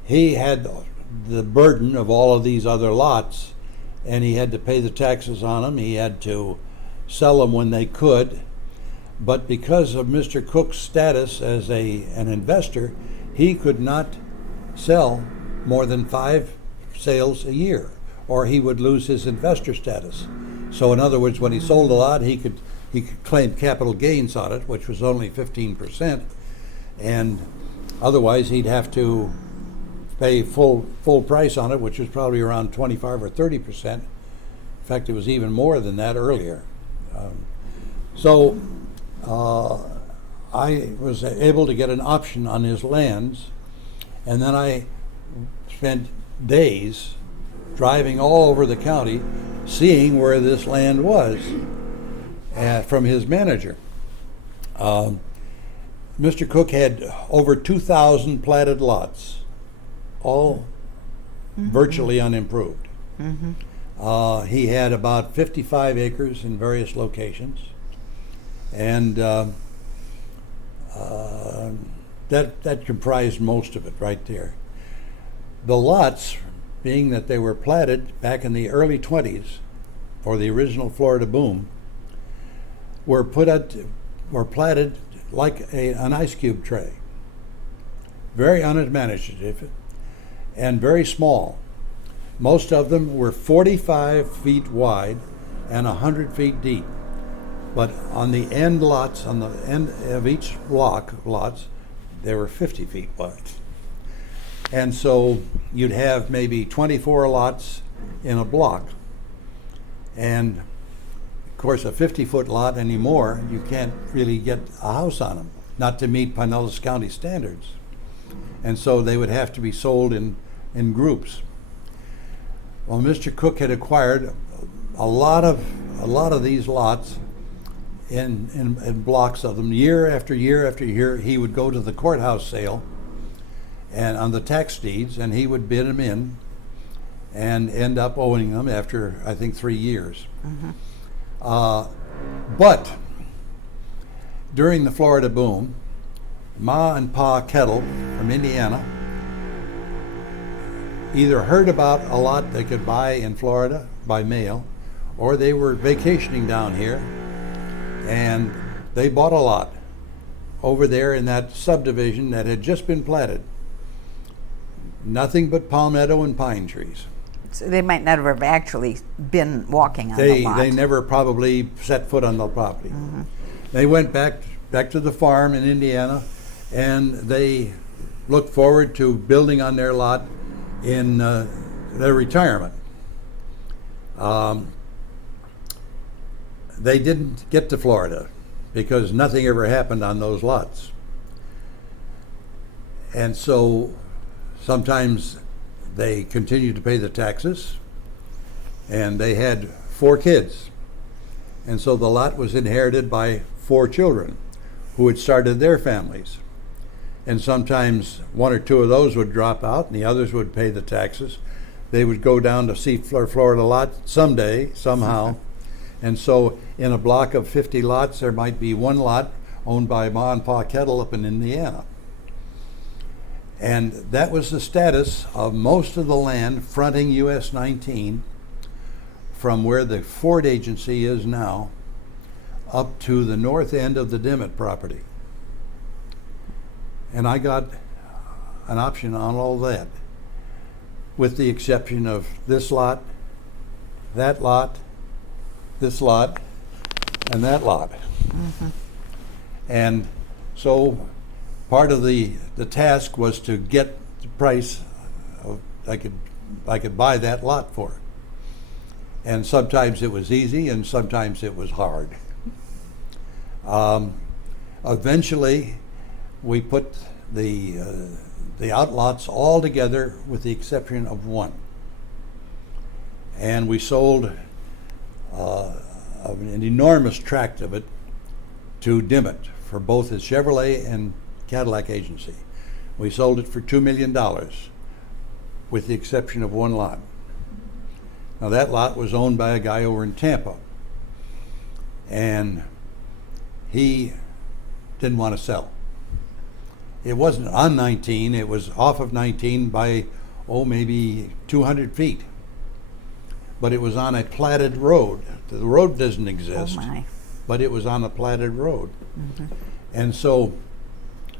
He had the burden of all of these other lots, and he had to pay the taxes on them. He had to sell them when they could. But because of Mr. Cook's status as an investor, he could not sell more than 5 sales a year, or he would lose his investor status. So in other words, when he sold a lot, he could claim capital gains on it, which was only 15%, and otherwise he'd have to pay full price on it, which was probably around 25 or 30%. In fact, it was even more than that earlier. So I was able to get an option on his lands, and then I spent days driving all over the county seeing where this land was from his manager. Mr. Cook had over 2,000 platted lots, all virtually unimproved. Mm-hmm. He had about 55 acres in various locations, and that comprised most of it right there. The lots being that they were platted back in the early 20s, or the original Florida boom, were platted like an ice cube tray. Very unimaginative and very small. Most of them were 45 feet wide and 100 feet deep. But on the end lots, on the end of each block of lots, they were 50 feet wide. And so you'd have maybe 24 lots in a block. And of course, a 50-foot lot anymore, you can't really get a house on them, not to meet Pinellas County standards. And so they would have to be sold in groups. Well, Mr. Cook had acquired a lot of these lots in blocks of them. Year after year after year, he would go to the courthouse sale and on the tax deeds, and he would bid them in and end up owning them after, I think, 3 years. But during the Florida boom, Ma and Pa Kettle from Indiana either heard about a lot they could buy in Florida by mail, or they were vacationing down here and they bought a lot over there in that subdivision that had just been platted. Nothing but palmetto and pine trees. So they might not have actually been walking on the lot. They never probably set foot on the property. They went back to the farm in Indiana, and they looked forward to building on their lot in their retirement. They didn't get to Florida because nothing ever happened on those lots. And so sometimes they continued to pay the taxes, and they had 4 kids. And so the lot was inherited by 4 children who had started their families. And sometimes 1 or 2 of those would drop out and the others would pay the taxes. They would go down to see Florida lot someday, somehow. And so in a block of 50 lots, there might be 1 lot owned by Ma and Pa Kettle up in Indiana. And that was the status of most of the land fronting US 19 from where the Ford agency is now up to the north end of the Dimmitt property. And I got an option on all that, with the exception of this lot, that lot, this lot, and that lot. And so part of the task was to get the price I could buy that lot for. And sometimes it was easy and sometimes it was hard. Eventually we put the outlots all together with the exception of 1. And we sold an enormous tract of it to Dimmitt for both his Chevrolet and Cadillac agency. We sold it for $2 million with the exception of 1 lot. Now that lot was owned by a guy over in Tampa, and he didn't want to sell. It wasn't on 19, it was off of 19 by, maybe 200 feet. But it was on a platted road. The road doesn't exist, but it was on a platted road. And so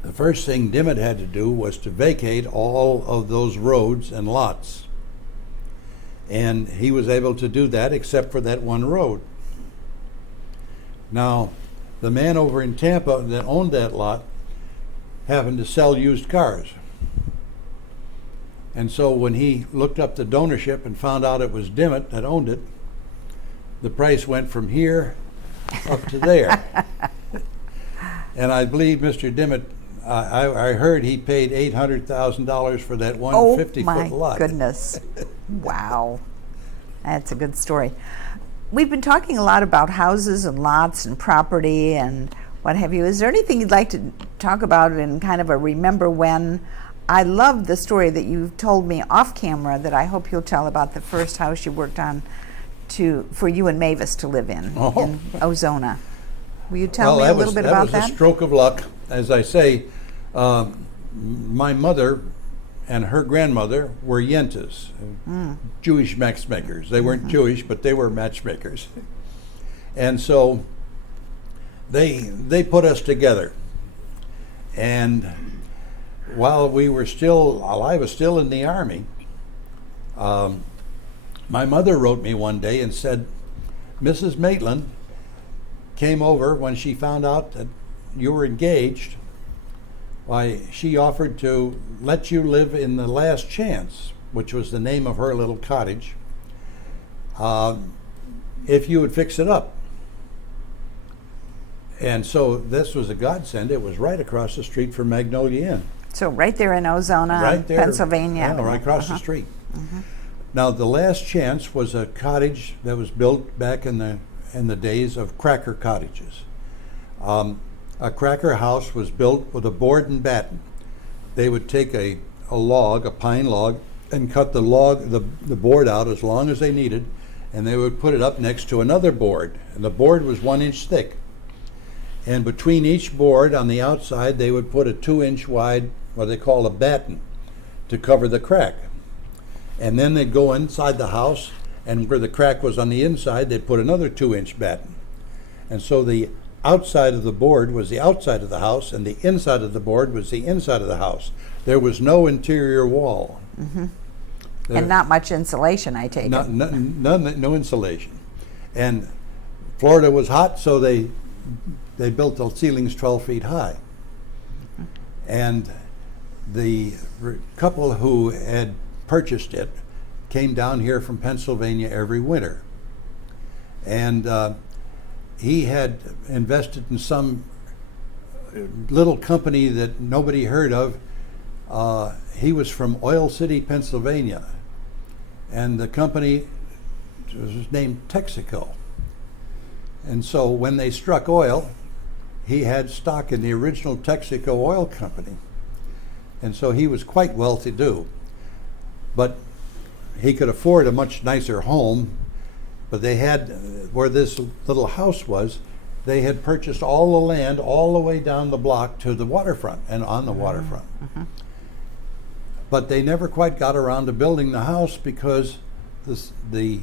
the first thing Dimmitt had to do was to vacate all of those roads and lots. And he was able to do that except for that 1 road. Now, the man over in Tampa that owned that lot happened to sell used cars. And so when he looked up the donorship and found out it was Dimmitt that owned it, the price went from here up to there. And I believe Mr. Dimmitt, I heard he paid $800,000 for that 150-foot lot. Oh my goodness. Wow. That's a good story. We've been talking a lot about houses and lots and property and what have you. Is there anything you'd like to talk about in kind of a remember when? I love the story that you told me off camera that I hope you'll tell about the first house you worked on for you and Mavis to live in Ozona. Will you tell me a little bit about that? That was a stroke of luck. As I say, my mother and her grandmother were Yentas, Jewish matchmakers. They weren't Jewish, but they were matchmakers. And so they put us together. And while I was still in the Army, my mother wrote me one day and said, Mrs. Maitland came over when she found out that you were engaged. Why, she offered to let you live in the Last Chance, which was the name of her little cottage, if you would fix it up. And so this was a godsend. It was right across the street from Magnolia Inn. So right there in Ozona, Right there, Pennsylvania. Yeah, right across the street. Now, the Last Chance was a cottage that was built back in the days of cracker cottages. A cracker house was built with a board and batten. They would take a log, a pine log, and cut the board out as long as they needed, and they would put it up next to another board. And the board was 1 inch thick. And between each board on the outside, they would put a 2-inch wide, what they call a batten, to cover the crack. And then they'd go inside the house, and where the crack was on the inside, they'd put another 2-inch batten. And so the outside of the board was the outside of the house, and the inside of the board was the inside of the house. There was no interior wall. And not much insulation, I take it. No insulation. And Florida was hot, so they built the ceilings 12 feet high. And the couple who had purchased it came down here from Pennsylvania every winter. And he had invested in some little company that nobody heard of. He was from Oil City, Pennsylvania. And the company was named Texaco. And so when they struck oil, he had stock in the original Texaco Oil Company. And so he was quite well-to-do. But he could afford a much nicer home. But they had, where this little house was, they had purchased all the land all the way down the block to the waterfront and on the waterfront. But they never quite got around to building the house because the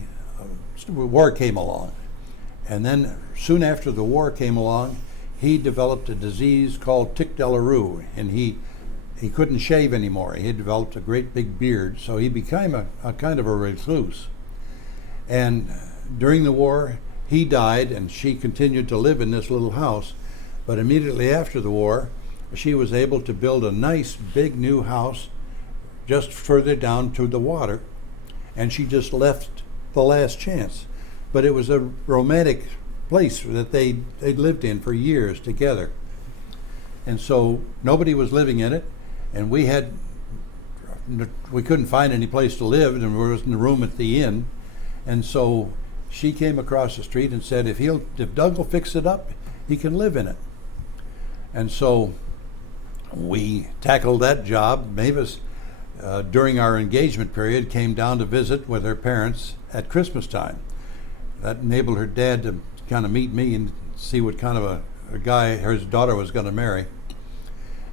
war came along. And then soon after the war came along, he developed a disease called tic douloureux, and he couldn't shave anymore. He had developed a great big beard, so he became a kind of a recluse. And during the war, he died, and she continued to live in this little house. But immediately after the war, she was able to build a nice big new house just further down to the water, and she just left the Last Chance. But it was a romantic place that they'd lived in for years together. And so nobody was living in it, and we couldn't find any place to live, and there wasn't a room at the inn. And so she came across the street and said, if Doug will fix it up, he can live in it. And so we tackled that job. Mavis, during our engagement period, came down to visit with her parents at Christmas time. That enabled her dad to kind of meet me and see what kind of a guy his daughter was going to marry.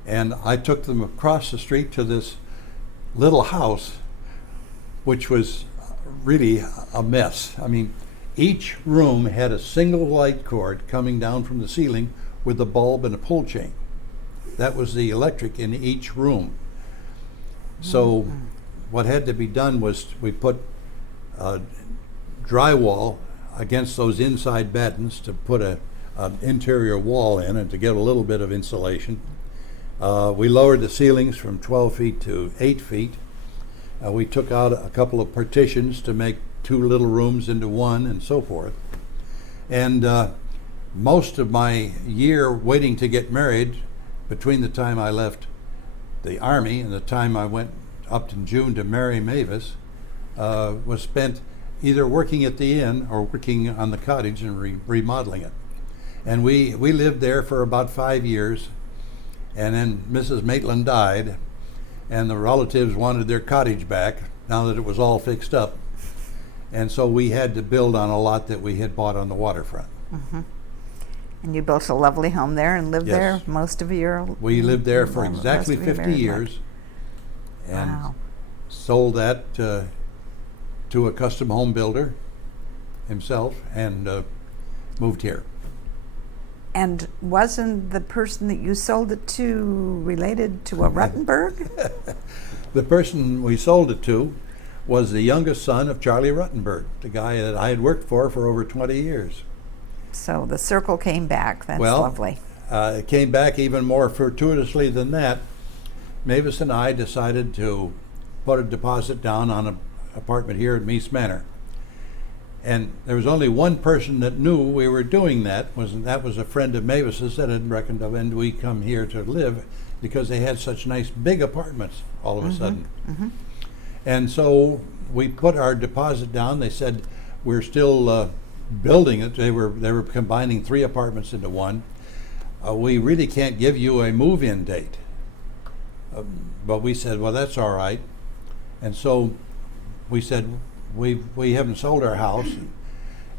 And I took them across the street to this little house, which was really a mess. I mean, each room had a single light cord coming down from the ceiling with a bulb and a pull chain. That was the electric in each room. So what had to be done was we put drywall against those inside battens to put an interior wall in and to get a little bit of insulation. We lowered the ceilings from 12 feet to 8 feet. We took out a couple of partitions to make 2 little rooms into one and so forth. And most of my year waiting to get married, between the time I left the Army and the time I went up in June to marry Mavis, was spent either working at the inn or working on the cottage and remodeling it. And we lived there for about 5 years, and then Mrs. Maitland died, and the relatives wanted their cottage back now that it was all fixed up. And so we had to build on a lot that we had bought on the waterfront. And you built a lovely home there and lived Yes. there most of your We lived there for most exactly of your 50 married years. life. and Wow. sold that to a custom home builder himself, and moved here. And wasn't the person that you sold it to related to a Ruttenberg? The person we sold it to was the youngest son of Charlie Ruttenberg, the guy that I had worked for over 20 years. So the circle came back. That's Well, lovely. It came back even more fortuitously than that. Mavis and I decided to put a deposit down on an apartment here at Meese Manor. And there was only one person that knew we were doing that. That was a friend of Mavis's that had recommended we come here to live because they had such nice big apartments all of a sudden. And so we put our deposit down. They said we're still building it. They were combining 3 apartments into one. We really can't give you a move-in date. But we said, well, that's all right. And so we said, we haven't sold our house.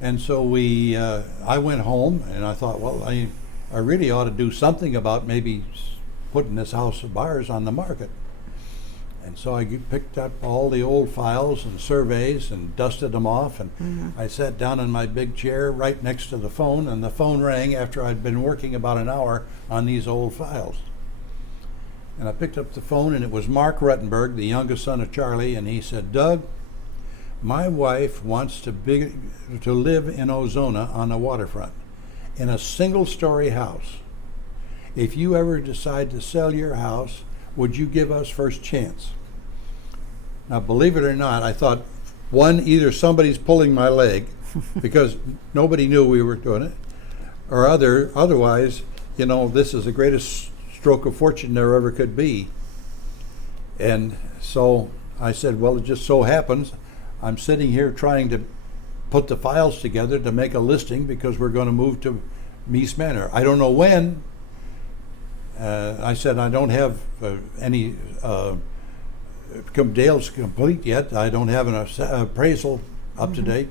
And so I went home and I thought, well, I really ought to do something about maybe putting this house of ours on the market. And so I picked up all the old files and surveys and dusted them off, and I sat down in my big chair right next to the phone, and the phone rang after I'd been working about an hour on these old files. And I picked up the phone, and it was Mark Ruttenberg, the youngest son of Charlie, and he said, Doug, my wife wants to live in Ozona on the waterfront in a single-story house. If you ever decide to sell your house, would you give us first chance? Now, believe it or not, I thought, one, either somebody's pulling my leg because nobody knew we were doing it, or otherwise, this is the greatest stroke of fortune there ever could be. And so I said, well, it just so happens I'm sitting here trying to put the files together to make a listing because we're going to move to Meese Manor. I don't know when. I said, I don't have any Dale's complete yet. I don't have an appraisal up to date.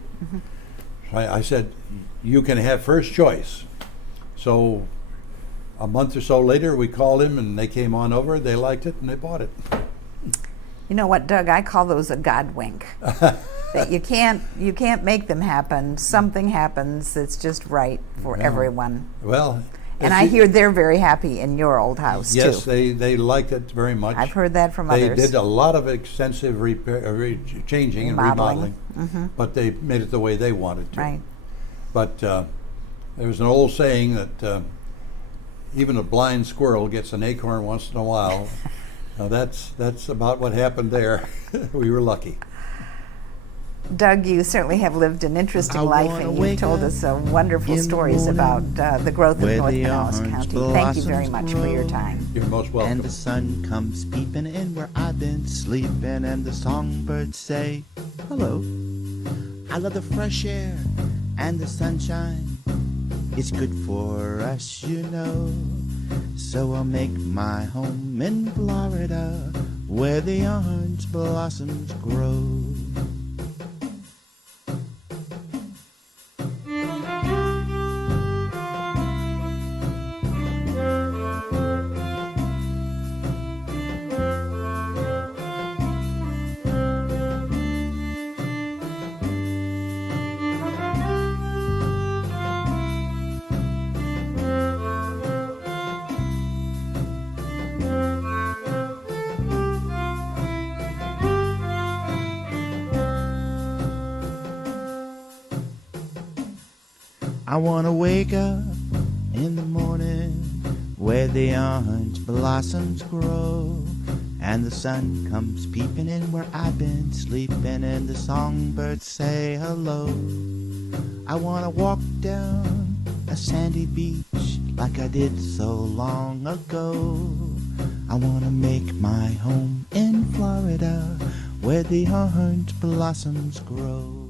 I said, you can have first choice. So a month or so later, we called him and they came on over. They liked it and they bought it. You know what, Doug? I call those a God wink. That you can't make them happen. Something happens that's just right for everyone. Well, and I hear they're very happy in your old house too. Yes, they liked it very much. I've heard that from they others. They did a lot of extensive changing and remodeling, but they made it the way they wanted to. Right. But there was an old saying that even a blind squirrel gets an acorn once in a while. Now that's about what happened there. We were lucky. Doug, you certainly have lived an interesting life, and you've told us wonderful stories about the growth of North Pinellas County. Thank you very much for your time. You're most welcome. And the sun comes peeping in where I've been sleeping, and the songbirds say hello. I love the fresh air and the sunshine. It's good for us, So I'll make my home in Florida, where the orange blossoms grow. I wanna wake up in the morning where the orange blossoms grow, and the sun comes peeping in where I've been sleeping, and the songbirds say hello. I wanna walk down a sandy beach like I did so long ago. I wanna make my home in Florida, where the orange blossoms grow.